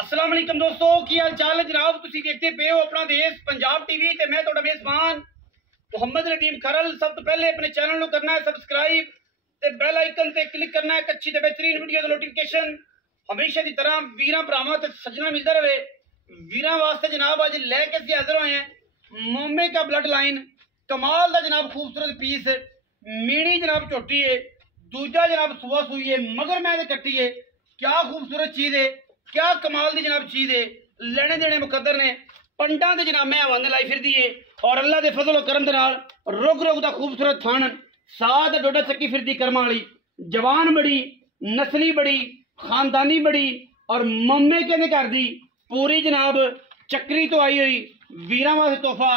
अस्सलाम वालेकुम दोस्तों, की हाल चाल है जनाब। तुसी देखते पे हो अपना देश पंजाब टीवी ते मैं तुहाडा मेजबान मोहम्मद नदीम खरल। सब तो पहले अपने चैनल को करना है सबसक्राइब ते बेल आइकन ते क्लिक करना है अच्छी ते बेहतरीन वीडियो दा नोटिफिकेशन हमेशा की तरह वीरां भरावां ते सजना मिलता रहे। वीरां वास्ते जनाब अज लैके असीं हाजिर होए हैं मोमे का ब्लड लाइन कमाल दा जनाब खूबसूरत पीस। मीणी जनाब झोटी है, दूजा जनाब सुबह सुई है, मगर मैं कट्टी है। क्या खूबसूरत चीज़ है, क्या कमाल की जनाब चीज़ है। लेने देने मुकद्दर ने पंडा के जनाब मैं हवाने लाई फिर दी है और अल्लाह के फजल करम दे नाल रुग रुग दा खूबसूरत थान साथ डोडा चक्की फिर दी कर्मा वाली जवान बड़ी नस्ली बड़ी खानदानी बड़ी और मम्मे के घर दी पूरी जनाब चक्री तो आई हुई वीरां वास्ते तोहफा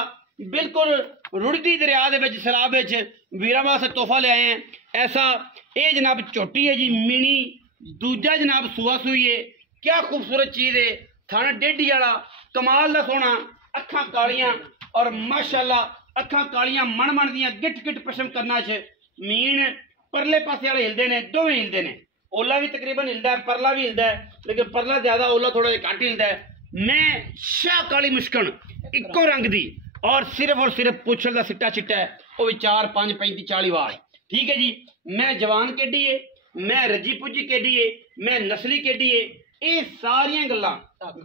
बिल्कुल रुड़दी दरिया दे विच सैलाब विच वीरां वास्ते तोहफा ले आए हैं। ऐसा ये जनाब झोटी है जी मीणी, दूजा जनाब सुआ सुई है। क्या खूबसूरत चीज़ है। थाना डेढ़ी वाला कमाल दा सोना, अखां कालियां और माशाअल्लाह अखां कालियां मन मन दियां गिट गिट पशम करना च मीन परले पासे वाले हिलदे ने, दोवें हिलदे ने। ओला भी तकरीबन हिलदा है, परला भी हिलदा है, लेकिन परला ज्यादा ओला थोड़ा जिहा घट हिलदा है। मैं शाह काली मुश्कन इक्को रंग दी और सिर्फ पुछल दा सिट्टा चिट्टा है, वो भी 4 5 35 40 वाल। ठीक है जी। मैं जवान केडी है, मैं रजी पुजी केडी है, मैं नस्ली केडी है, ये सारियां गल्लां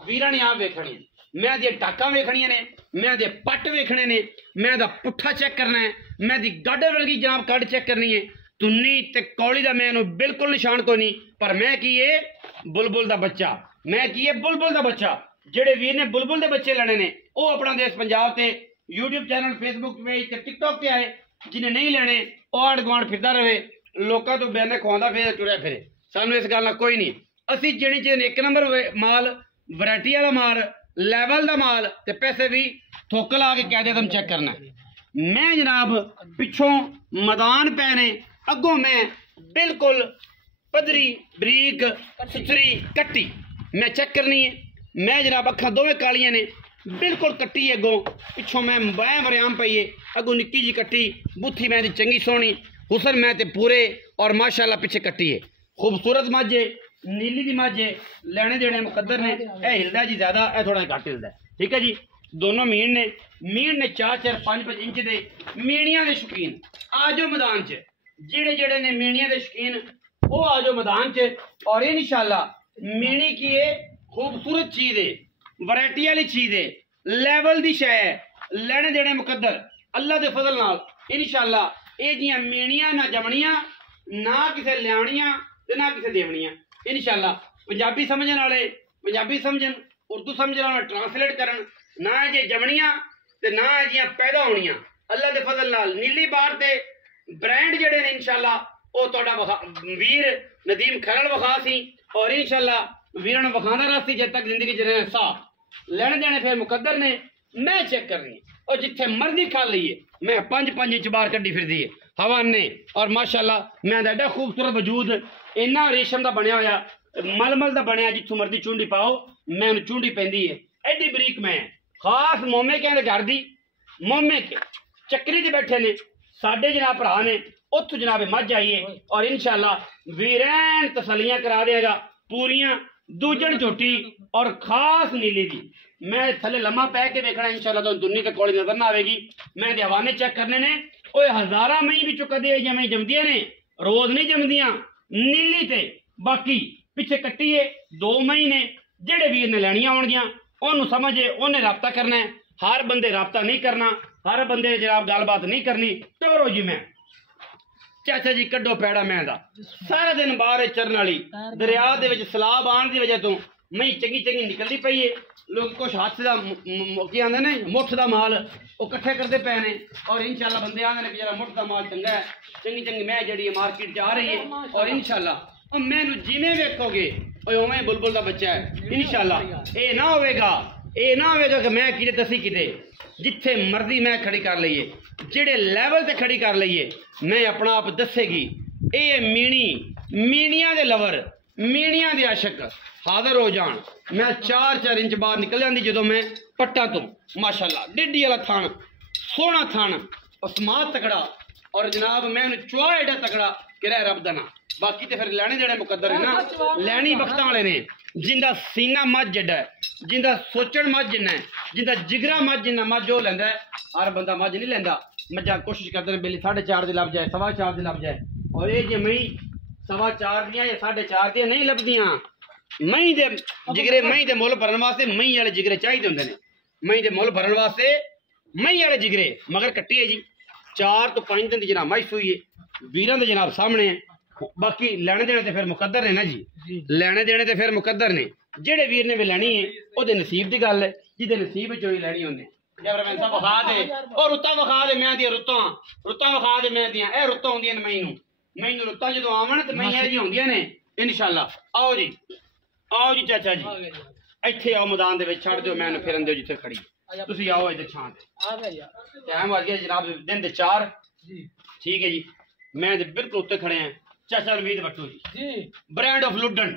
वीरां ने आप वेखणियां। मैं दी टाकां वेखणियां ने, मैं दे पट वेखने ने, मैं दा पुट्ठा चेक करना है, मैं दी गाडर वर्गी जनाब कड़ चेक करनी है। तुन्नी ते कौली दा मैं बिल्कुल निशान कोई नहीं, पर मैं की है बुलबुल दा बच्चा, मैं की है बुलबुल दा बच्चा। जेड़े वीर ने बुलबुल दे बच्चे लेने ने वो अपना देश पंजाब ते यूट्यूब चैनल फेसबुक पेज ते टिकटॉक ते आए। जिन्हें नहीं लेने वो आड़ गुआड़ फिरदा रहे, लोगों तो बयाने खुआंदा फिर तुरया फिरे। सानू इस गल कोई नहीं। असी जेड़ी चीज एक नंबर माल वैरायटी वाला माल लैवल का माल ते पैसे भी थोक ला के कह दे तुम चेक करना है। मैं जनाब पिछों मैदान पै ने, अगों मैं बिल्कुल पदरी बरीक सुथरी कट्टी मैं चेक करनी है। मैं जनाब अखा दोवें कालियां ने बिल्कुल कट्टी है। अगों पिछों मैं बैं वरियाम पई है, अगों निक्की जी कट्टी बुत्थी मैं दी चंगी सोहनी हुसन मैं ते पूरे और माशाअल्लाह पिछे कट्टी है। खूबसूरत मझ है, नीली दी मझ है। लेने देने मुकद्दर ने यह हिलदा जी ज्यादा, यह थोड़ा घट हिलदा। ठीक है जी। दोनों मीन ने 4 4 5 5 इंच के मीणियां के शौकीन आ जाओ मैदान च। जेड़े जेड़े ने मीणियां के शौकीन वो आ जाओ मैदान च। और ये इंशाअल्लाह मीणी की है खूबसूरत चीज है, वैरायटी वाली चीज है, लैवल दी शै है। लेने देने मुकद्दर अल्लाह के फजल नाल इंशाअल्लाह ये जियां मीणियां ना जमनियां ना किसे लियावनियां ते ना किसे देवनियां। इंशाअल्लाह पंजाबी समझने वाले पंजाबी समझन, उर्दू समझने वाले ट्रांसलेट करन, ना जे जमनियां ते ना जियां पैदा होनियां। अल्लाह के फजल नाल नीली बार ते ब्रांड जेड़े ने इंशाअल्लाह वो तुहाडा वीर नदीम खरल वखा सी और इंशाअल्लाह वीरां नूं वखांदा रस्सी जब तक जिंदगी च रहे साफ। लेने देने फिर मुकद्दर ने मैं चेक करनी और जिथे मर्जी खा लीए। मैं 5 5 इंच बाहर कड्डी फिरदी है हवाने और माशाअल्लाह मैं एडा खूबसूरत वजूद इन्ना रेशम का बनया होया मलमल का बनया जिथों मर्जी चूंडी पाओ मैं चूंडी पैंदी है। एडी बरीक मैं खास मोमे के घर दी मोमे के चक्री च बैठे ने साडे जनाब भरा ने उत्थों जनाब मझ आइए और इंशाअल्लाह वीरैन तसलियां करा देगा पूरियां दूजन झोटी और खास नीली दी। मैं थले लम्मा पै के देखना इंशाअल्लाह तो दुन्नी ते कोली नजर ना आवेगी। मैं दे हवाने चेक करने ने ओए हजारा मई भी कदे जमे जमदियां ने, रोज नहीं जमदियां नीली ते। बाकी पिछे कट्टी है 2 मई ने। जेड़े वीर ने लैनियां होणगियां ओनू समझे उन्हें राबता करना है। हर बंदे राबता नहीं करना, हर बंदे जनाब गलबात नहीं करनी। टोरो जी मैं चाचा जी कड्डो पैड़ा मैं दा सारा दिन बाहर चरन वाली दरिया दे विच सलाब आने की वजह तो मई चंगी चंगी निकलती पई है। लोग कुछ हाथ का की आंदे ने मुठ का माल वो कट्ठे करते पे ने और इंशाअल्लाह बंदे आंदे ने बेचारा मुठ का माल चंगा है। चंगी चंगी मैं जी मार्केट च आ रही है और इंशाअल्लाह मैनू जिमें वेखोगे उवें बुलबुल का बच्चा है। इंशाअल्लाह ये ना होगा कि मैं किते दसी किते जिथे मर्जी मैं खड़ी कर लीए, जेड़े लैवल ते खड़ी कर लीए मैं अपना आप दसेगी। ये मीणियां दे लवर मीणियां दे आशक हाजिर हो जान। मैं 4 4 इंच बाहर निकल जाती जो मैं पट्टा तो माशाअल्लाह डिड्डी वाला थान सोहना थान अस्मात तकड़ा और जनाब मैं चुआ एडा तकड़ा कि रह रब दा ना। बाकी तो फिर लैने देने मुकद्दर है ना, लैनी बख्तां वाले ने जिंदा सीना मझ जड़ा है, जिंदा सोचण मझ जिन्ना है, जिंदा जिगरा मझ जिन्ना मझ वो लैंदा है। हर बंदा मझ नहीं लैंदा। मझा कोशिश करते हैं बिल्ली 4.5 दी लभ जाए, 4.25 दी लभ जाए। और ये जे मई 4.25 दियां या 4.5 दियां नहीं लभदियां। मई दे जिगरे मई दे मुल भरन वास्ते मई वाले जिगरे चाहिए होंदे ने। मई दे मुल भरन वास्ते मई वाले जिगरे मगर कट्टी है जी। 4 तो 5 दिन दी जनाब मई सूई है। वीरां दे जनाब सामने है। बाकी लेने देने ते फिर मुकद्दर ने ना जी, लेने देने ते फिर मुकद्दर ने। जेड़े वीर ने भी लेनी है ओदे नसीब दी गल है, जिदे नसीब विच होई लेनी होंदी। कैमरामैन साहब वखा दे और रुत्तां वखा दे, मैं दी रुत्तां वखा दे, मैं दियां ए रुत्तां होंदियां ने मैनू रुत्तां जदों आवन ते मैं जी होंदियां ने इंशाअल्लाह। आओ जी चाचा जी ਇੱਥੇ आओ मैदान दे विच छड़ दिओ, मैनू फिरन दिओ जिथे खड़ी तुसीं आओ इधर छां ते। टाइम आ गया जनाब दिन दे 4 जी। ठीक है जी, मैं बिल्कुल उत्ते खड़े हैं। चाचा रमीद भट्टू जी, ब्रांड ऑफ लुडन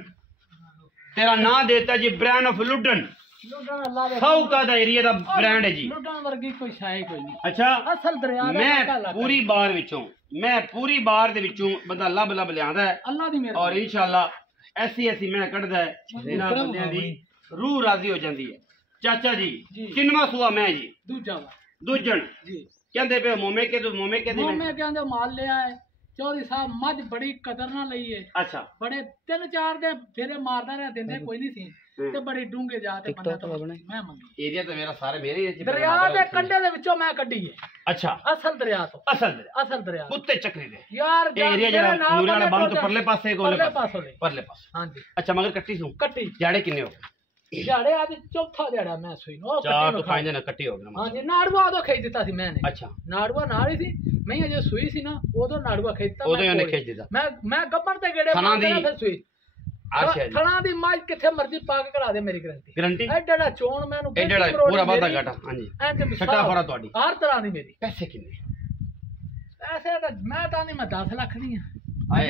तेरा नाम देता जी, ब्रांड ऑफ लुडन सौका दा एरिया दा ब्रांड है जी। लुडन वर्गी कोई शाय कोई नहीं। अच्छा असल दरिया मैं पूरी बार दे विचों बंदा लब लियांदा है अल्लाह दी मेहरबानी और इंशाअल्लाह ऐसी मैं कढदा है जिन्हां बंदियां दी रूह राजी हो जाती है। चाचा जी किन्नवा सुआ मैं जी दूजन जी कहंदे पे मोमे के कहंदे माल लिया है चौधरी साहब मझ बड़ी कदर ना लई है। अच्छा बड़े 3-4 दे फेरे मारदा रहा दिंदे कोई नहीं सी ते बड़ी डूंगे जाते बंदा तो मैं मंगी एरिया तो मेरा सारे मेरे ही दरिया दे कंढे दे विचों मैं कड्डी है। अच्छा असल दरिया तो असल दरिया कुत्ते चक्री दे यार एरिया जरा नूरे वाला बंद तो परले पासे परले पासे। हां जी अच्छा मगर कट्टी जाड़े किन्ने हो झाड़े आज चौथा झाड़ा मैं सुई नो 4 तो 5 दिन कट्टी हो गया। हां जी नाड़वा ओदो खींच दिता सी मैंने। अच्छा नाड़वा नाल ही थी मैं जे सुई सी ना ओदो नाड़वा खींचता ओदो ने खींच दिता मैं गब्बर ते गेड़े मारदा फिर सुई। अच्छा थणा दी माज किथे मर्जी पा के करा दे मेरी गारंटी एडड़ा चोण मैनू एडड़ा पूरा वादा घाटा। हां जी छटा फरा तोडी हर तरह दी मेरी। पैसे किन्ने पैसे तो मैं तां नहीं मैं 10 लाख दी हां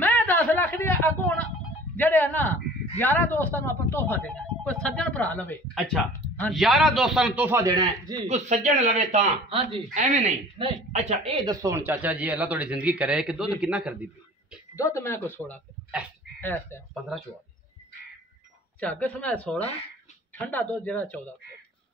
मैं 10 लाख दी अगों जेड़े है ना यारा दोस्तां नूं आपां तोहफा देना कोई सज्जन भरा लवे। अच्छा यारा दोस्तां नूं तोहफा देना है कोई सज्जन लवे तां। हां जी एवें नहीं। अच्छा ए दसो हुण चाचा जी अल्लाह तुहाडी जिंदगी करे कि दुध कितना करदी पई? दुध मैं कोई 16 ऐसे 15 14 झग समय 16 ठंडा दुध जेड़ा 14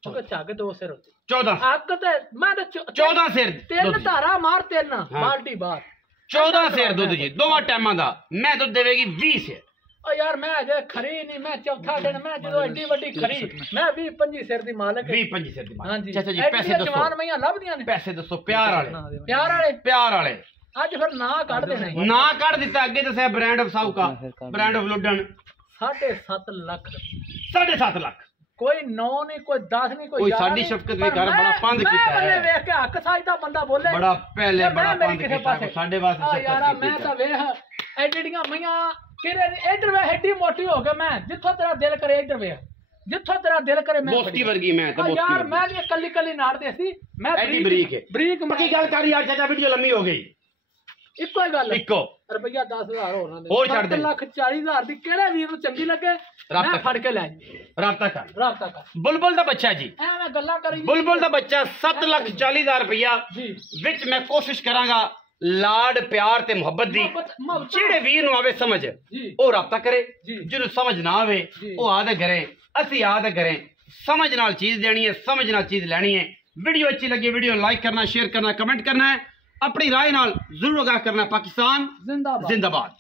क्योंकि झग 2 सिर होती 14 अग ते मैं तो 14 सिर 3 धारा मार 3 बाल्टी बाहर 14 सिर दुध जी दोवां टाइमां दा मैं दुध देवेगी 20 सिर। ओ यार मैं अजे खरी नहीं मैं चौथा दिन मैं जो एडी वड्डी खरी मैं 20-25 सिर दी मालक 20-25 सिर दी मालक। हां जी चाचा जी पैसे दसो जवान मैया लभदियां ने पैसे दसो प्यार वाले आज फिर ना काट देने ना काट दिता अगे दसया ब्रांड ऑफ साउका ब्रांड ऑफ लुडन 7.5 लाख 7.5 लाख कोई 9 नहीं कोई 10 नहीं कोई साडी शफकत भी कर बड़ा पंद कीता है। मैं देख के हक साजदा बंदा बोले बड़ा पहले बड़ा पंद कीता साडे वास्ते शफकत यार मैं तो वेख एडियां मैया किरे इधर वे हेडी मोटी हो गया मैं जिथों तेरा दिल करे इधर वे जिथों तेरा दिल करे मैं बोस्ती वर्गी मैं तो बोस्ती यार मैं ये कल्ली नाड़ दे सी मैं एडी ब्रीक है ब्रीक की गल कर यार चाचा वीडियो लंबी हो गई इको ही गल इको रुपया 10,000 और छड़ दे 1,40,000 दी केड़े वीर नु चंगी लगे मैं फड़ के ले राब्ता कर बुलबुल दा बच्चा जी ए मैं गल्ला करी बुलबुल दा बच्चा 7,40,000 रुपया विच मैं कोशिश करांगा लाड प्यार ते मोहब्बत दी जेड़े वीर नु आवे समझ ओ राब्ता करे जिन्नु समझ ना आवे ओ आदे करे असि आदे करे समझ नाल चीज देनी है समझ नाल चीज लेनी है। वीडियो अच्छी लगी वीडियो लाइक करना शेयर करना कमेंट करना है अपनी राय नाल जरूर आगाह करना। पाकिस्तान जिंदाबाद।